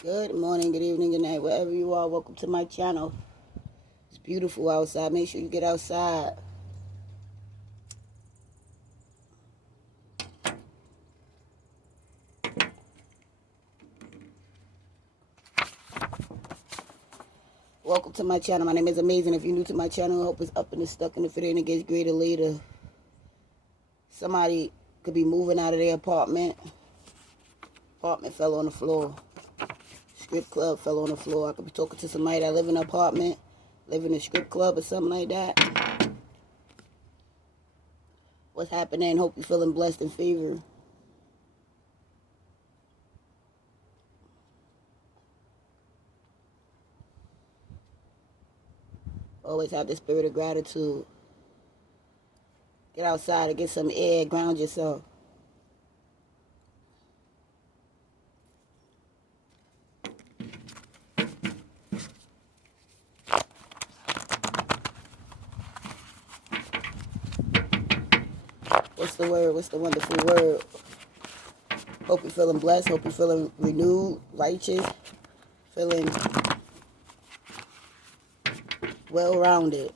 Good morning, good evening, good night, wherever you are. Welcome to my channel. It's beautiful outside. Make sure you get outside. Welcome to my channel. My name is Amazing. If you're new to my channel, I hope it's up and it's stuck. And if it ain't, it gets greater later. Somebody could be moving out of their apartment. Apartment fell on the floor. Strip club fell on the floor. I could be talking to somebody that live in an apartment, live in a strip club or something like that. What's happening? Hope you're feeling blessed and favored. Always have the spirit of gratitude. Get outside and get some air. Ground yourself. What's the word? What's the wonderful word? Hope you're feeling blessed. Hope you're feeling renewed, righteous, feeling well-rounded.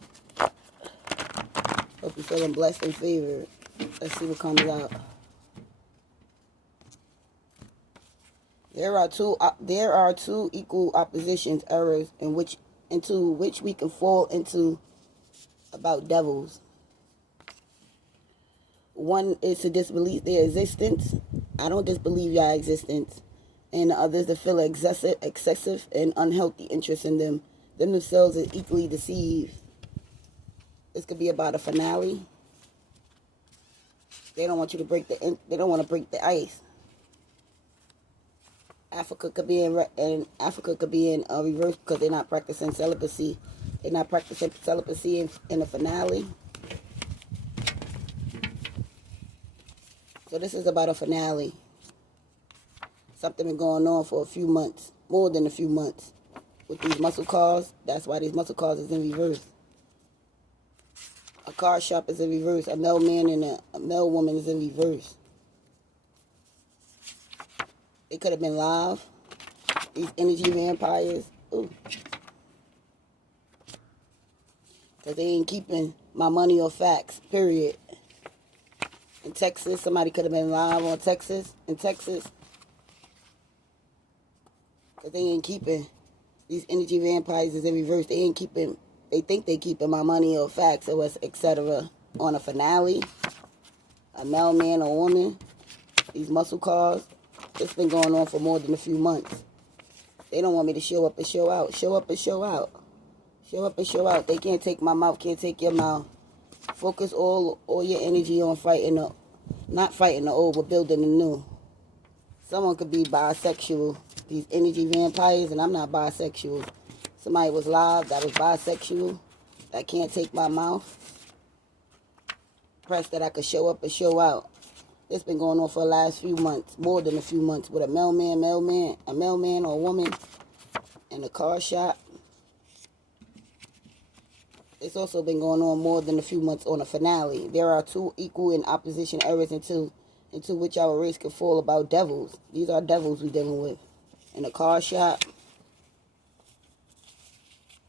Hope you're feeling blessed and favored. Let's see what comes out. There are two equal oppositions, errors, into which we can fall into about devils. One is to disbelieve their existence. I don't disbelieve your existence. And the others to feel excessive and unhealthy interest in them. Them themselves are equally deceived. This could be about a finale. They don't want you to they don't want to break the ice. Africa could be in reverse because they're not practicing celibacy. They're not practicing celibacy in the finale. So this is about a finale. Something been going on for a few months, more than a few months. With these muscle cars, that's why these muscle cars is in reverse. A car shop is in reverse. A male man and a male woman is in reverse. They could have been live. These energy vampires. Ooh. Because they ain't keeping my money or facts, period. In Texas, somebody could have been live on Texas. In Texas. Because they ain't keeping. These energy vampires is in reverse. They ain't keeping. They think they keeping my money or facts or etc. On a finale. A male man or woman. These muscle cars. It's been going on for more than a few months. They don't want me to show up and show out. Show up and show out. Show up and show out. They can't take my mouth, can't take your mouth. Focus all your energy on not fighting the old, but building the new. Someone could be bisexual. These energy vampires, and I'm not bisexual. Somebody was live that was bisexual. That can't take my mouth. Press that I could show up and show out. It's been going on for the last few months, more than a few months, with a male man or woman in a car shop. It's also been going on more than a few months on a finale. There are two equal and opposition errors into which our race can fall about devils. These are devils we're dealing with. In a car shop.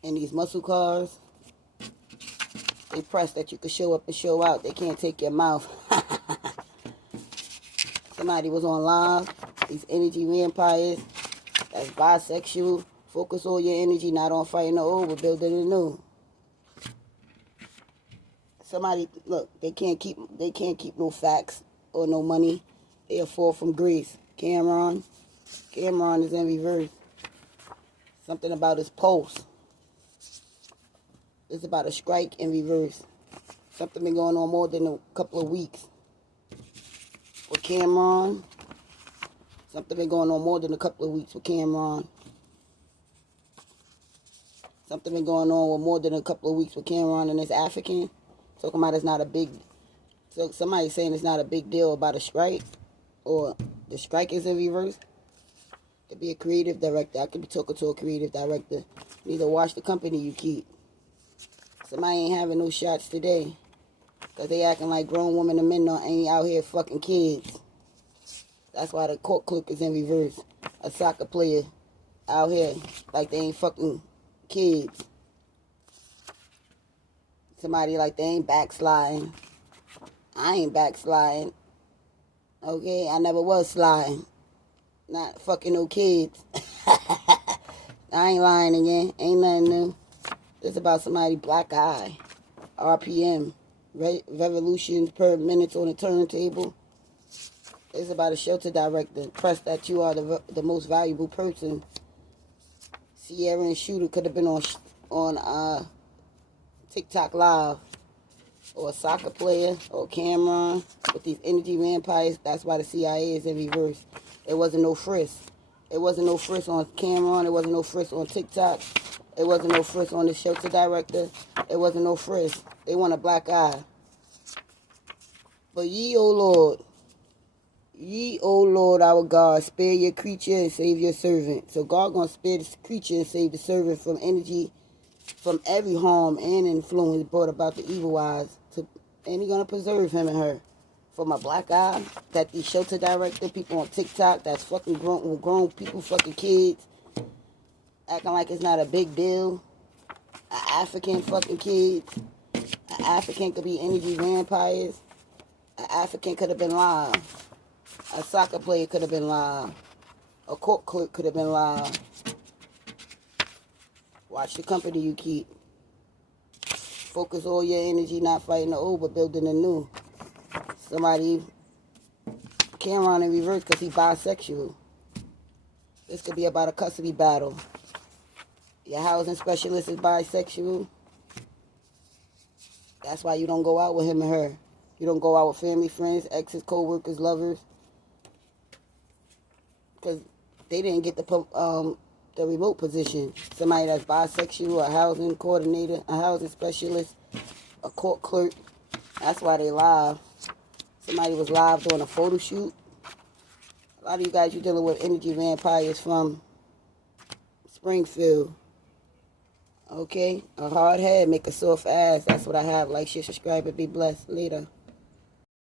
In these muscle cars. They press that you can show up and show out. They can't take your mouth. Somebody was on live. These energy vampires. That's bisexual. Focus all your energy not on fighting the old, but building the new. Somebody, look, they can't keep no facts or no money. They'll fall from grace. Cameron is in reverse. Something about his pulse. It's about a strike in reverse. Something been going on more than a couple of weeks. With Cameron. Something been going on more than a couple of weeks with Cameron. Something been going on with more than a couple of weeks with Cameron and this African. Talking about it's not a big... So somebody saying it's not a big deal about a strike. Or the strike is in reverse. Could be a creative director. I could be talking to a creative director. You need to watch the company you keep. Somebody ain't having no shots today. Because they acting like grown women and men ain't out here fucking kids. That's why the court clerk is in reverse. A soccer player out here like they ain't fucking kids. Somebody like they ain't backsliding. I ain't backsliding. Okay, I never was sliding. Not fucking no kids. I ain't lying again. Ain't nothing new. It's about somebody black eye. RPM. Revolutions per minute on the turntable. It's about a shelter director. Press that you are the most valuable person. Sierra and Shooter could have been on TikTok Live. Or a soccer player. Or Cameron. With these energy vampires. That's why the CIA is in reverse. It wasn't no Frisk. It wasn't no Frisk on Cameron. It wasn't no Frisk on TikTok. It wasn't no Frisk on the shelter director. It wasn't no Frisk. They want a black eye. But ye, O Lord, our God, spare your creature and save your servant. So God gonna spare the creature and save the servant from energy, from every harm and influence brought about the evil eyes. And he gonna preserve him and her from a black eye. That these shelter director people on TikTok, that's fucking grown people, fucking kids, acting like it's not a big deal. African fucking kids. An African could be energy vampires. An African could have been live. A soccer player could have been live. A court clerk could have been live. Watch the company you keep. Focus all your energy not fighting the old but building the new. Somebody Cameron in reverse because he's bisexual. This could be about a custody battle. Your housing specialist is bisexual. That's why you don't go out with him and her. You don't go out with family, friends, exes, co-workers, lovers. Because they didn't get the remote position. Somebody that's bisexual, a housing coordinator, a housing specialist, a court clerk. That's why they live. Somebody was live doing a photo shoot. A lot of you guys, you're dealing with energy vampires from Springfield. Okay? A hard head make a soft ass. That's what I have. Like, share, subscribe, and be blessed. Later.